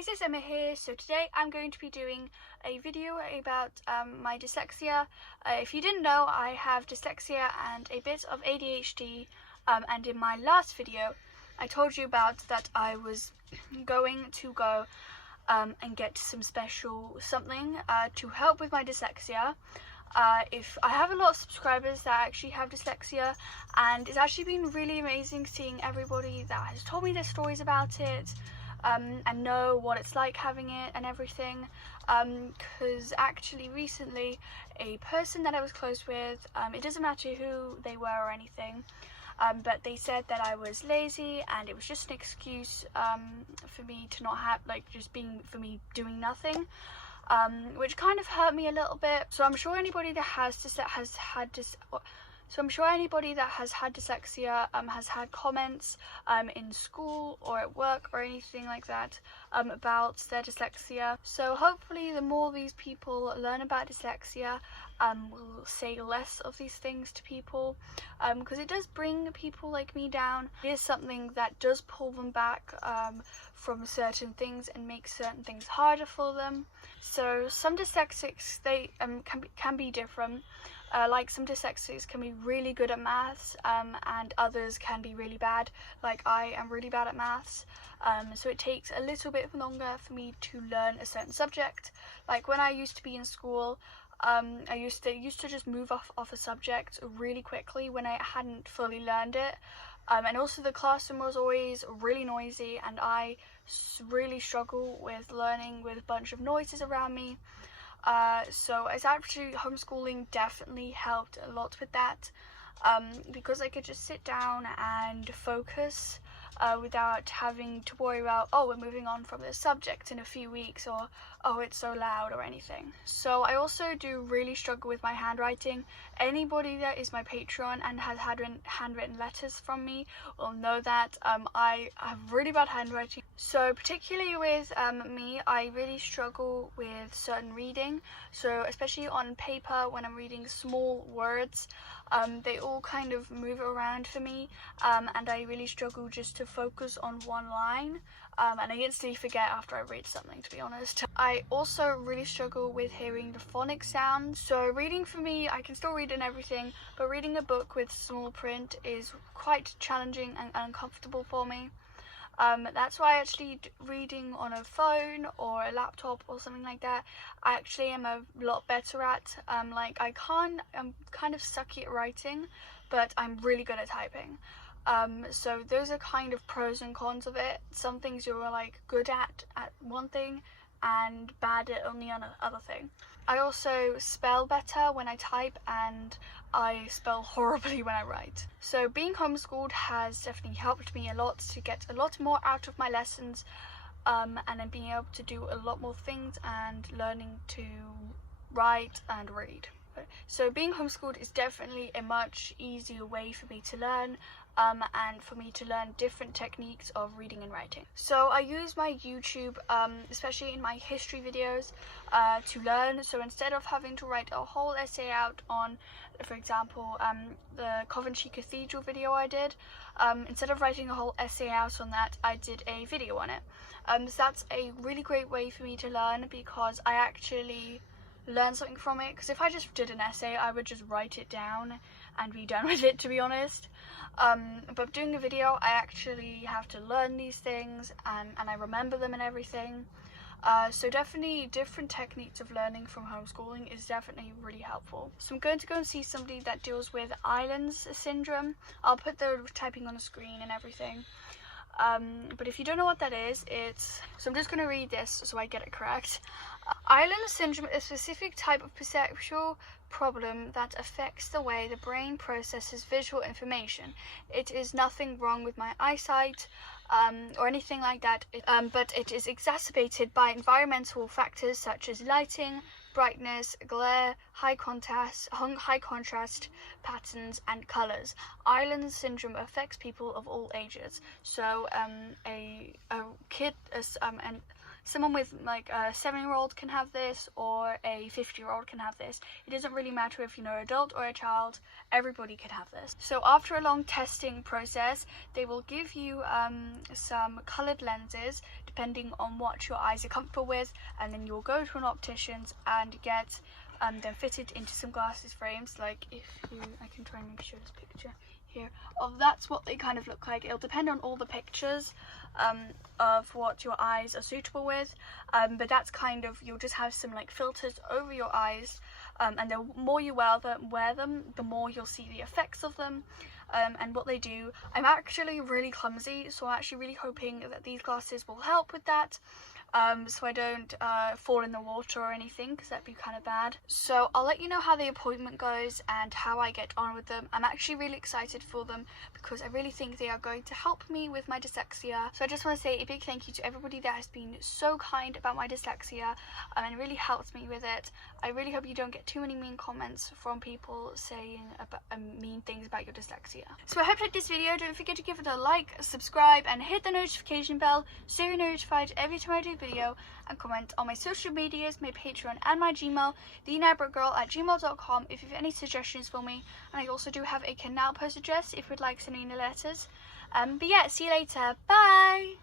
guys, it's Emma here. So today I'm going to be doing a video about my dyslexia. If you didn't know, I have dyslexia and a bit of ADHD, and in my last video I told you about that I was going to go and get some special something to help with my dyslexia. If I have a lot of subscribers that actually have dyslexia, and it's actually been really amazing seeing everybody that has told me their stories about it, and know what it's like having it and everything, because actually recently a person that I was close with, it doesn't matter who they were or anything, but they said that I was lazy and it was just an excuse for me to not have, for me doing nothing, which kind of hurt me a little bit. So I'm sure anybody that has had dyslexia has had comments in school or at work or anything like that about their dyslexia. So hopefully the more these people learn about dyslexia, will say less of these things to people, because it does bring people like me down. It is something that does pull them back from certain things and makes certain things harder for them. So some dyslexics, they can be different. Like some dyslexics can be really good at maths, and others can be really bad. Like I am really bad at maths, so it takes a little bit longer for me to learn a certain subject. Like when I used to be in school, I used to just move off a subject really quickly when I hadn't fully learned it, and also the classroom was always really noisy, and I really struggle with learning with a bunch of noises around me. So it's actually, homeschooling definitely helped a lot with that, because I could just sit down and focus without having to worry about, oh, we're moving on from this subject in a few weeks, or oh, it's so loud or anything. So I also do really struggle with my handwriting. Anybody that is my Patreon and has had handwritten letters from me will know that I have really bad handwriting. So particularly with me, I really struggle with certain reading. So especially on paper, when I'm reading small words, they all kind of move around for me, and I really struggle just to focus on one line, and I instantly forget after I read something, to be honest. I also really struggle with hearing the phonic sounds. So reading for me, I can still read and everything, but reading a book with small print is quite challenging and uncomfortable for me. That's why actually reading on a phone or a laptop or something like that, I actually am a lot better at. I'm kind of sucky at writing, but I'm really good at typing. So those are kind of pros and cons of it. Some things you're like good at one thing and bad at on the other thing. I also spell better when I type, and I spell horribly when I write. So being homeschooled has definitely helped me a lot to get a lot more out of my lessons, and then being able to do a lot more things and learning to write and read. So being homeschooled is definitely a much easier way for me to learn, and for me to learn different techniques of reading and writing. So I use my YouTube, especially in my history videos, to learn. So instead of having to write a whole essay out on, for example, the Coventry Cathedral video I did, instead of writing a whole essay out on that, I did a video on it. So that's a really great way for me to learn, because I actually learn something from it. Because if I just did an essay, I would just write it down and be done with it, to be honest. But doing a video, I actually have to learn these things, and I remember them and everything. So definitely different techniques of learning from homeschooling is definitely really helpful. So I'm going to go and see somebody that deals with Islands syndrome. I'll put the typing on the screen and everything. But if you don't know what that is, so I'm just going to read this so I get it correct. Islands syndrome is a specific type of perceptual problem that affects the way the brain processes visual information. It is nothing wrong with my eyesight or anything like that, but it is exacerbated by environmental factors such as lighting, brightness, glare, high contrast patterns and colors. Island syndrome affects people of all ages. So a kid, and someone with like a 7-year-old can have this, or a 50-year-old can have this. It doesn't really matter if you're an adult or a child, everybody can have this. So after a long testing process, they will give you some colored lenses depending on what your eyes are comfortable with, and then you'll go to an optician's and get them fitted into some glasses frames. Like I can try and maybe show this picture here. Oh, that's what they kind of look like. It'll depend on all the pictures of what your eyes are suitable with, but that's kind of, you'll just have some like filters over your eyes, and the more you wear them, the more you'll see the effects of them. And what they do. I'm actually really clumsy, so I'm actually really hoping that these glasses will help with that, so I don't fall in the water or anything, because that'd be kind of bad. So I'll let you know how the appointment goes and how I get on with them. I'm actually really excited for them because I really think they are going to help me with my dyslexia. So I just want to say a big thank you to everybody that has been so kind about my dyslexia and really helped me with it. I really hope you don't get too many mean comments from people saying mean things about your dyslexia. So I hope you liked this video. Don't forget to give it a like, subscribe, and hit the notification bell so you're notified every time I do a video, and comment on my social medias, my Patreon and my Gmail, thenarrowboatgirl@gmail.com, if you have any suggestions for me. And I also do have a canal post address if you'd like sending the letters. But yeah, see you later. Bye!